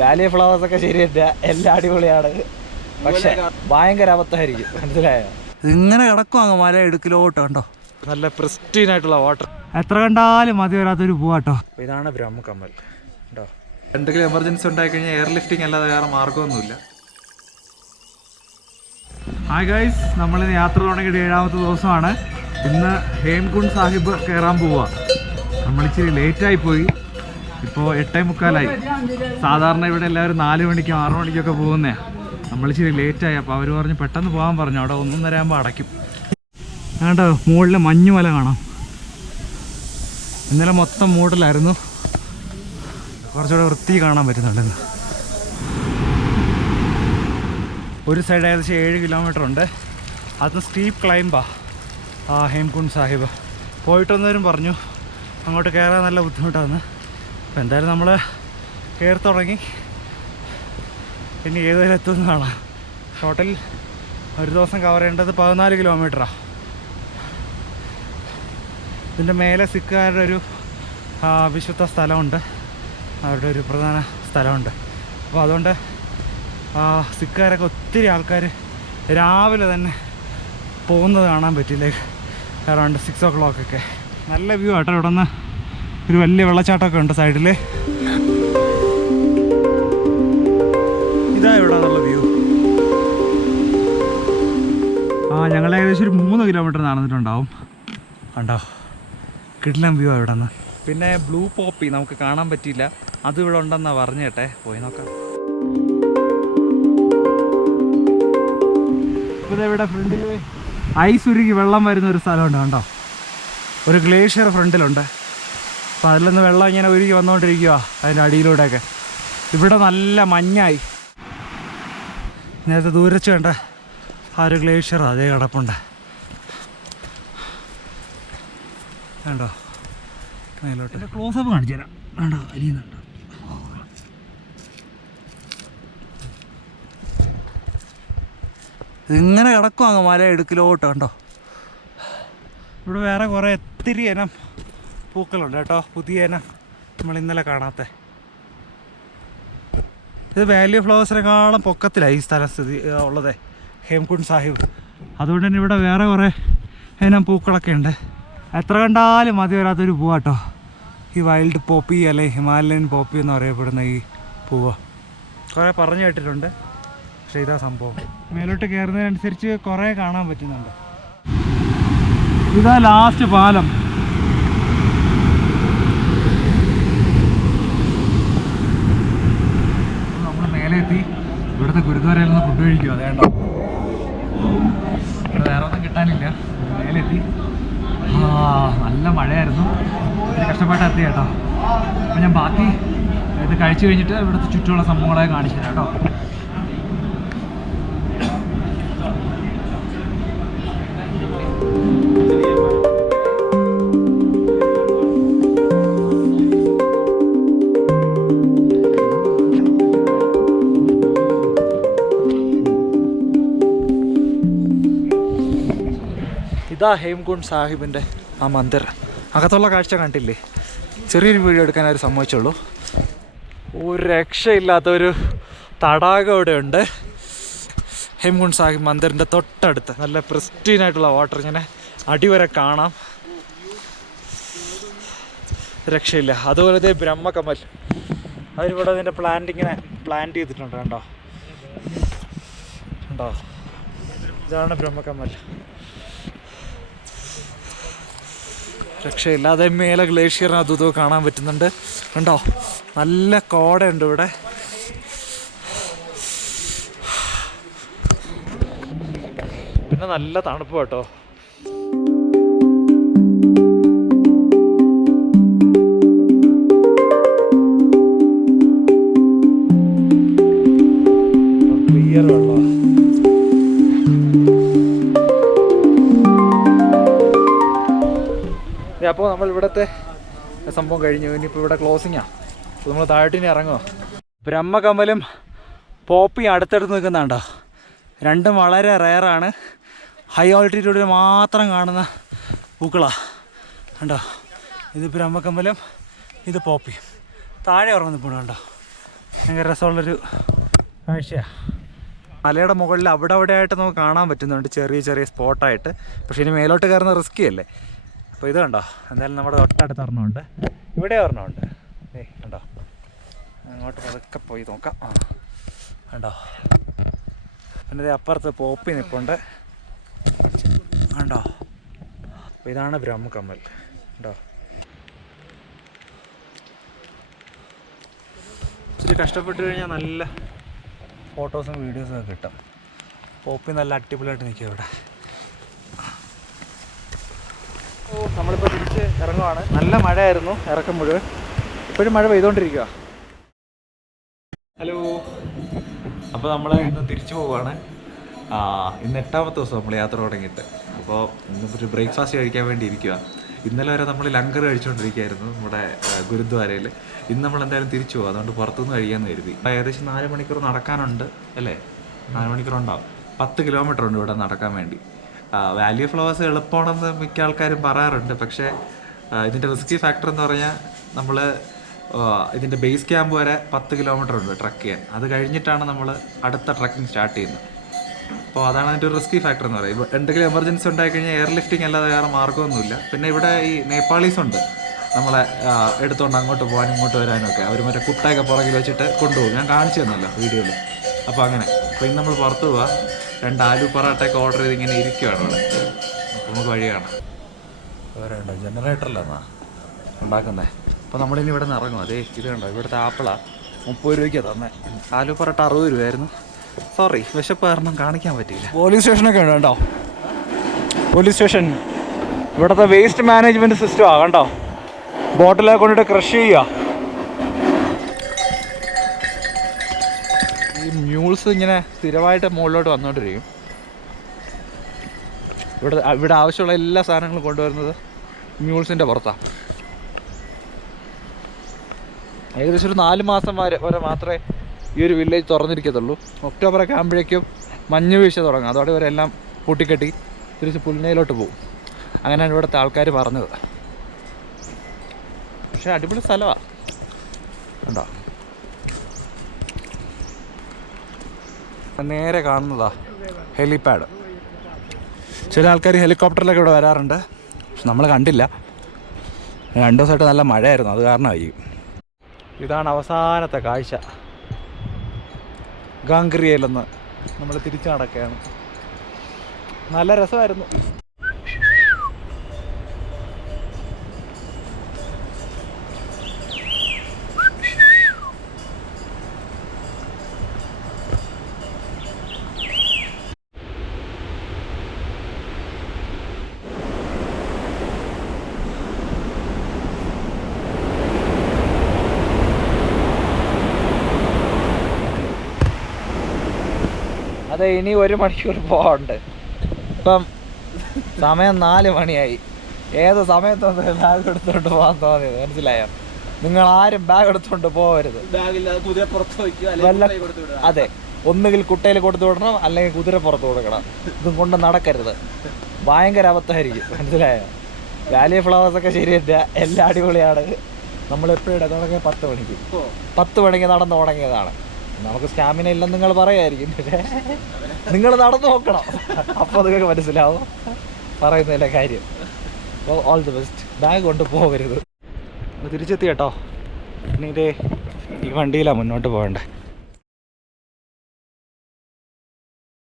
Valley flowers ഒക്കെ ശരിയല്ല, എല്ലാം അടിപൊളിയാണ്. പക്ഷെ ഭയങ്കര അബദ്ധമായിരിക്കും, മനസ്സിലായോ? ഇങ്ങനെ കിടക്കും അങ്ങ് മല ഇടുക്കിലോട്ട് കണ്ടോ. നല്ല പ്രിസ്റ്റീൻ ആയിട്ടുള്ള വാട്ടർ, എത്ര കണ്ടാലും മതി വരാത്തൊരു പോവാട്ടോ. ഇതാണ് ബ്രഹ്മകമൽ കേട്ടോ. എന്തെങ്കിലും എമർജൻസി ഉണ്ടായി കഴിഞ്ഞാൽ എയർ ലിഫ്റ്റിംഗ് അല്ലാതെ വേറെ മാർഗമൊന്നുമില്ല. ഹായ് ഗൈസ്, നമ്മളിന്ന് യാത്ര തുടങ്ങിയിട്ട് 7ാമത്തെ ദിവസമാണ്. ഇന്ന് ഹേംകുണ്ട് സാഹിബ് കയറാൻ പോവുക. നമ്മളിച്ചിരി ലേറ്റായി പോയി, ഇപ്പോൾ 8:45. സാധാരണ ഇവിടെ എല്ലാവരും 4 മണിക്കും 6 മണിക്കൊക്കെ പോകുന്നതാണ്. നമ്മളിച്ചിരി ലേറ്റായി, അപ്പോൾ അവർ പറഞ്ഞ് പെട്ടെന്ന് പോകാൻ പറഞ്ഞു. അവിടെ 1:30 ആകുമ്പോൾ അടയ്ക്കും. കേട്ടോ, മുകളിൽ മഞ്ഞുമല കാണാം. ഇന്നലെ മൊത്തം മൂടലായിരുന്നു, കുറച്ചുകൂടെ വൃത്തി കാണാൻ പറ്റുന്നുണ്ടെന്ന്. ഒരു സൈഡ് ഏകദേശം 7 കിലോമീറ്റർ ഉണ്ട്. അത് സ്റ്റീപ്പ് ക്ലൈംബാ ഹേംകുണ്ട് സാഹിബ്. പോയിട്ടൊന്നവരും പറഞ്ഞു അങ്ങോട്ട് കയറാൻ നല്ല ബുദ്ധിമുട്ടാണ്. അപ്പോൾ എന്തായാലും നമ്മൾ കയറി തുടങ്ങി. ഇനി ഏതുവരെ എത്തുമെന്ന് കാണാം. ടോട്ടൽ ഒരു ദിവസം കവർ ചെയ്യേണ്ടത് 14 കിലോമീറ്ററാണ്. ഇതിൻ്റെ മേലെ സിഖുകാരുടെ ഒരു വിശുദ്ധ സ്ഥലമുണ്ട്, അവരുടെ ഒരു പ്രധാന സ്ഥലമുണ്ട്. അപ്പോൾ അതുകൊണ്ട് സിഖുകാരൊക്കെ ഒത്തിരി ആൾക്കാർ രാവിലെ തന്നെ പോകുന്നത് കാണാൻ പറ്റില്ലേ. അറൗണ്ട് 6 o'clock ഒക്കെ. നല്ല വ്യൂ ആട്ടോ. ഇവിടെ നിന്ന് ഒരു വലിയ വെള്ളച്ചാട്ടമൊക്കെ ഉണ്ട് സൈഡിൽ. ഇതാ ഇവിടെ നല്ല വ്യൂ. ഞങ്ങൾ ഏകദേശം ഒരു 3 കിലോമീറ്റർ നടന്നിട്ടുണ്ടാവും. കണ്ടോ, കിടിലം വ്യൂ ഇവിടെ നിന്ന്. പിന്നെ ബ്ലൂ പോപ്പി നമുക്ക് കാണാൻ പറ്റിയില്ല, അത് ഇവിടെ ഉണ്ടെന്നാണ് പറഞ്ഞേട്ടെ. പോയി നോക്കാം. ഇപ്പോൾ ഇവിടെ ഫ്രണ്ടിൽ ഐസ് ഉരുകി വെള്ളം വരുന്ന ഒരു സ്ഥലമുണ്ട് കണ്ടോ. ഒരു ഗ്ലേഷ്യർ ഫ്രണ്ടിലുണ്ട്. അപ്പോൾ അതിൽ നിന്ന് വെള്ളം ഇങ്ങനെ ഉരുകി വന്നുകൊണ്ടിരിക്കുക അതിൻ്റെ അടിയിലൂടെയൊക്കെ. ഇവിടെ നല്ല മഞ്ഞായി. നേരത്തെ ദൂരച്ച് കണ്ട ആ ഒരു ഗ്ലേഷ്യർ അതേ കിടപ്പുണ്ട് കണ്ടോ. മേലോട്ട് ക്ലോസപ്പ് കാണിച്ചു തരാം. കണ്ടോ, അരിയുന്നുണ്ട്. ഇങ്ങനെ കിടക്കും അങ്ങ് മല ഇടുക്കിലോട്ട് കണ്ടോ. ഇവിടെ വേറെ കുറേ ഒത്തിരി ഇനം പൂക്കളുണ്ട് കേട്ടോ, പുതിയ ഇനം നമ്മൾ ഇന്നലെ കാണാത്ത. ഇത് വാലി ഫ്ലവേഴ്സിനെക്കാളും പൊക്കത്തിലാണ് ഈ സ്ഥലം സ്ഥിതി ഉള്ളത്, ഹേംകുണ്ട് സാഹിബ്. അതുകൊണ്ട് തന്നെ ഇവിടെ വേറെ കുറേ ഇനം പൂക്കളൊക്കെ ഉണ്ട്. എത്ര കണ്ടാലും മതി വരാത്തൊരു പൂവാട്ടോ ഈ വൈൽഡ് പോപ്പി, അല്ലെ ഹിമാലയൻ പോപ്പി എന്ന് അറിയപ്പെടുന്ന ഈ പൂവ്. കുറേ പറഞ്ഞു കേട്ടിട്ടുണ്ട്, പക്ഷേ ഇതാ സംഭവം. മേലോട്ട് കയറുന്നതിനനുസരിച്ച് കുറേ കാണാൻ പറ്റുന്നുണ്ട്. ഇതാ ലാസ്റ്റ് പാലം. നമ്മൾ മേലെ എത്തി. ഇവിടുത്തെ ഗുരുദ്വാരയിൽ നിന്ന് ഫുഡ് കഴിക്കും. അതേണ്ടോ, ഇവിടെ വേറെ ഒന്നും കിട്ടാനില്ല. മേലെത്തി. നല്ല മഴയായിരുന്നു, കഷ്ടപ്പെട്ട് എത്തി കേട്ടോ. അപ്പോൾ ഞാൻ ബാക്കി ഇത് കഴിച്ചു കഴിഞ്ഞിട്ട് ഇവിടുത്തെ ചുറ്റുമുള്ള സംഭവങ്ങളെ കാണിച്ചു തരാം കേട്ടോ. ഇതാ ഹേംകുണ്ട് സാഹിബിൻ്റെ ആ മന്ദിർ. അകത്തുള്ള കാഴ്ച കണ്ടില്ലേ. ചെറിയൊരു വീഡിയോ എടുക്കാൻ അവർ സമ്മതിച്ചുള്ളൂ. ഒരു രക്ഷയില്ലാത്തൊരു തടാകം ഇവിടെ ഉണ്ട് ഹേംകുണ്ട് സാഹിബ് മന്ദിറിൻ്റെ തൊട്ടടുത്ത്. നല്ല പ്രിസ്റ്റീനായിട്ടുള്ള വാട്ടർ ഇങ്ങനെ അടിവരെ കാണാം, രക്ഷയില്ല. അതുപോലത്തെ ബ്രഹ്മകമൽ അവരിവിടെ അതിൻ്റെ ഇങ്ങനെ പ്ലാന്റ് ചെയ്തിട്ടുണ്ട് കണ്ടോ. കണ്ടോ, ഇതാണ് ബ്രഹ്മകമൽ. രക്ഷയില്ലാതെ മേലെ ഗ്ലേഷ്യറിന് അതും കാണാൻ പറ്റുന്നുണ്ട് കണ്ടോ. നല്ല കോടയുണ്ട് ഇവിടെ. പിന്നെ നല്ല തണുപ്പ് കേട്ടോ. ക്ലിയർ വെള്ളം. അപ്പോൾ നമ്മൾ ഇവിടുത്തെ സംഭവം കഴിഞ്ഞു. ഇനിയിപ്പോൾ ഇവിടെ ക്ലോസിങ്ങാണ്. അപ്പോൾ നമ്മൾ താഴോട്ടിനി ഇറങ്ങുമോ. ബ്രഹ്മകമലും പോപ്പിയും അടുത്തടുത്ത് നിൽക്കുന്നുണ്ടോ. രണ്ടും വളരെ റെയറാണ്. ഹൈ ആൾട്ടിറ്റ്യൂഡിൽ മാത്രം കാണുന്ന പൂക്കളാണ് കണ്ടോ. ഇത് ബ്രഹ്മകമലും ഇത് പോപ്പിയും. താഴെ ഉറങ്ങുന്ന പൂണ് കണ്ടോ. ഭയങ്കര രസമുള്ളൊരു കാഴ്ചയാണ്. മലയുടെ മുകളിൽ അവിടെ ആയിട്ട് നമുക്ക് കാണാൻ പറ്റുന്നുണ്ട് ചെറിയ ചെറിയ സ്പോട്ടായിട്ട്. പക്ഷേ ഇനി മേലോട്ട് കയറുന്ന റിസ്കി അല്ലേ. അപ്പോൾ ഇത് കണ്ടോ, എന്തായാലും നമ്മുടെ തൊട്ടടുത്ത് ഒരെണ്ണമുണ്ട്, ഇവിടെ ഒരെണ്ണമുണ്ട്. കണ്ടോ, അങ്ങോട്ട് പതുക്കെ പോയി നോക്കാം. കണ്ടോ, പിന്നെ ഇത് അപ്പുറത്ത് പോപ്പി നിൽപ്പുണ്ട് കണ്ടോ. അപ്പോൾ ഇതാണ് ബ്രഹ്മകമൽ കണ്ടോ. ഇച്ചിരി കഷ്ടപ്പെട്ട് കഴിഞ്ഞാൽ നല്ല ഫോട്ടോസും വീഡിയോസും ഒക്കെ കിട്ടും. പോപ്പി നല്ല അടിപൊളിയായിട്ട് നിൽക്കുക ഇവിടെ. നമ്മളിപ്പോൾ തിരിച്ച് ഇറങ്ങുവാണ്. നല്ല മഴയായിരുന്നു ഇറക്കം മുഴുവൻ, ഇപ്പോഴും മഴ പെയ്തുകൊണ്ടിരിക്കുക. ഹലോ, അപ്പോൾ നമ്മൾ ഇന്ന് തിരിച്ചു പോവുകയാണ്. ഇന്ന് 8ാമത്തെ ദിവസം നമ്മൾ യാത്ര തുടങ്ങിയിട്ട്. അപ്പോൾ ഇന്നിപ്പോൾ ഒരു ബ്രേക്ക്ഫാസ്റ്റ് കഴിക്കാൻ വേണ്ടി ഇരിക്കുക. ഇന്നലെ വരെ നമ്മൾ ലങ്കർ കഴിച്ചുകൊണ്ടിരിക്കുകയായിരുന്നു നമ്മുടെ ഗുരുദ്വാരയിൽ. ഇന്ന് നമ്മൾ എന്തായാലും തിരിച്ചു പോകും, അതുകൊണ്ട് പുറത്തുനിന്ന് കഴിയാമെന്ന് കരുതി. ഏകദേശം 4 മണിക്കൂർ നടക്കാനുണ്ട് അല്ലേ, 4 മണിക്കൂറുണ്ടാവും. 10 കിലോമീറ്റർ ഉണ്ട് ഇവിടെ നടക്കാൻ വേണ്ടി. വാലി ഓഫ് ഫ്ലവേഴ്സ് എളുപ്പമാണെന്ന് മിക്ക ആൾക്കാരും പറയാറുണ്ട്. പക്ഷേ ഇതിൻ്റെ റിസ്കി ഫാക്ടർ എന്ന് പറഞ്ഞാൽ നമ്മൾ ഇതിൻ്റെ ബേസ് ക്യാമ്പ് വരെ 10 കിലോമീറ്റർ ഉണ്ട് ട്രക്ക് ചെയ്യാൻ. അത് കഴിഞ്ഞിട്ടാണ് നമ്മൾ അടുത്ത ട്രക്കിംഗ് സ്റ്റാർട്ട് ചെയ്യുന്നത്. അപ്പോൾ അതാണ് അതിൻ്റെ ഒരു റിസ്കി ഫാക്ടർ എന്ന് പറയുന്നത്. എന്തെങ്കിലും എമർജൻസി ഉണ്ടായിക്കഴിഞ്ഞാൽ എയർ ലിഫ്റ്റിംഗ് അല്ലാതെ വേറെ മാർഗ്ഗമൊന്നുമില്ല. പിന്നെ ഇവിടെ ഈ നേപ്പാളീസ് ഉണ്ട് നമ്മളെ എടുത്തുകൊണ്ട് അങ്ങോട്ട് പോകാനും ഇങ്ങോട്ട് വരാനും ഒക്കെ. അവർ മറ്റേ കുട്ടയൊക്കെ പുറകിൽ വെച്ചിട്ട് കൊണ്ടുപോകും. ഞാൻ കാണിച്ചു തന്നല്ലോ വീഡിയോയിൽ. അപ്പോൾ അങ്ങനെ. അപ്പോൾ ഇന്ന് നമ്മൾ പുറത്ത് പോവാം. 2 ആലു പൊറാട്ടയൊക്കെ ഓർഡർ ചെയ്ത് ഇങ്ങനെ ഇരിക്കുകയാണ് ഇവിടെ. അപ്പോൾ നമുക്ക് വഴി കാണാം. വേറെ ഉണ്ടോ, ജനറേറ്ററിലെന്നാ ഉണ്ടാക്കുന്നത്. അപ്പോൾ നമ്മളിനി ഇവിടെ നിന്ന് ഇറങ്ങും. അതേ ഇത് കണ്ടോ, ഇവിടുത്തെ ആപ്പിളാണ് 30 രൂപയ്ക്കാണ് തന്നെ. ആലു പൊറാട്ട 60 രൂപയായിരുന്നു. സോറി, വിശപ്പ് കാരണം കാണിക്കാൻ പറ്റിയില്ല. പോലീസ് സ്റ്റേഷനൊക്കെ ഉണ്ട് കേട്ടോ. പോലീസ് സ്റ്റേഷൻ ഇവിടുത്തെ വേസ്റ്റ് മാനേജ്മെൻറ്റ് സിസ്റ്റമാണ് കണ്ടോ. ബോട്ടിലൊക്കെ കൊണ്ടിട്ട് ക്രഷ് ചെയ്യുക. ഈ മ്യൂൾസ് ഇങ്ങനെ സ്ഥിരമായിട്ട് മുകളിലോട്ട് വന്നുകൊണ്ടിരിക്കും. ഇവിടെ ആവശ്യമുള്ള എല്ലാ സാധനങ്ങളും കൊണ്ടുവരുന്നത് മ്യൂൾസിൻ്റെ പുറത്താണ്. ഏകദേശം ഒരു 4 മാസം വരെ മാത്രമേ ഈ ഒരു വില്ലേജ് തുറന്നിരിക്കത്തുള്ളൂ. ഒക്ടോബറൊക്കെ ആകുമ്പോഴേക്കും മഞ്ഞ് വീഴ്ച തുടങ്ങും. അതോടെ ഇവരെല്ലാം പൂട്ടിക്കെട്ടി തിരിച്ച് പുൽനയിലോട്ട് പോകും. അങ്ങനെയാണ് ഇവിടുത്തെ ആൾക്കാർ പറഞ്ഞത്. പക്ഷേ അടിപൊളി സ്ഥലമാണ് കണ്ടോ. നേരെ കാണുന്നതാ ഹെലിപാഡ്. ചില ആൾക്കാർ ഹെലികോപ്റ്ററിലൊക്കെ ഇവിടെ വരാറുണ്ട്. പക്ഷെ നമ്മൾ കണ്ടില്ല. 2 ദിവസമായിട്ട് നല്ല മഴയായിരുന്നു, അത് കാരണമായിരിക്കും. ഇതാണ് അവസാനത്തെ കാഴ്ച. ഗാംഗ്രിയയിലെന്ന് നമ്മൾ തിരിച്ചു നടക്കുകയാണ്. നല്ല രസമായിരുന്നു. അതെ, ഇനി 1 മണിക്കൂർ പോകണ്ട്. ഇപ്പം സമയം 4 മണിയായി. ഏത് സമയത്തൊന്നും ബാഗ് എടുത്തുകൊണ്ട് പോകാൻ തോന്നിയത് മനസ്സിലായോ? നിങ്ങൾ ആരും ബാഗ് എടുത്തുകൊണ്ട് പോകരുത്. അതെ, ഒന്നുകിൽ കുട്ടയിൽ കൊടുത്തു വിടണം, അല്ലെങ്കിൽ കുതിര പുറത്ത് കൊടുക്കണം. ഇതും കൊണ്ട് നടക്കരുത്, ഭയങ്കര അബദ്ധമായിരിക്കും. മനസ്സിലായോ? വാലി ഫ്ലവേഴ്സൊക്കെ ശരിയല്ല, എല്ലാം അടിപൊളിയാണ്. നമ്മളെപ്പോഴും തുടങ്ങിയ 10 മണിക്ക് 10 മണിക്ക് നടന്നു തുടങ്ങിയതാണ്. നമുക്ക് സ്റ്റാമിന ഇല്ലെന്ന് നിങ്ങൾ പറയായിരിക്കും, പക്ഷേ നിങ്ങൾ നടന്നു നോക്കണം, അപ്പോൾ നിങ്ങൾക്ക് മനസ്സിലാവും പറയുന്നതിൻ്റെ കാര്യം. അപ്പോൾ ഓൾ ദി ബെസ്റ്റ്. ബാഗ് കൊണ്ട് പോകരുത്. തിരിച്ചെത്തി കേട്ടോ. ഇനി ഈ വണ്ടിയിലാണ് മുന്നോട്ട് പോകണ്ടേ.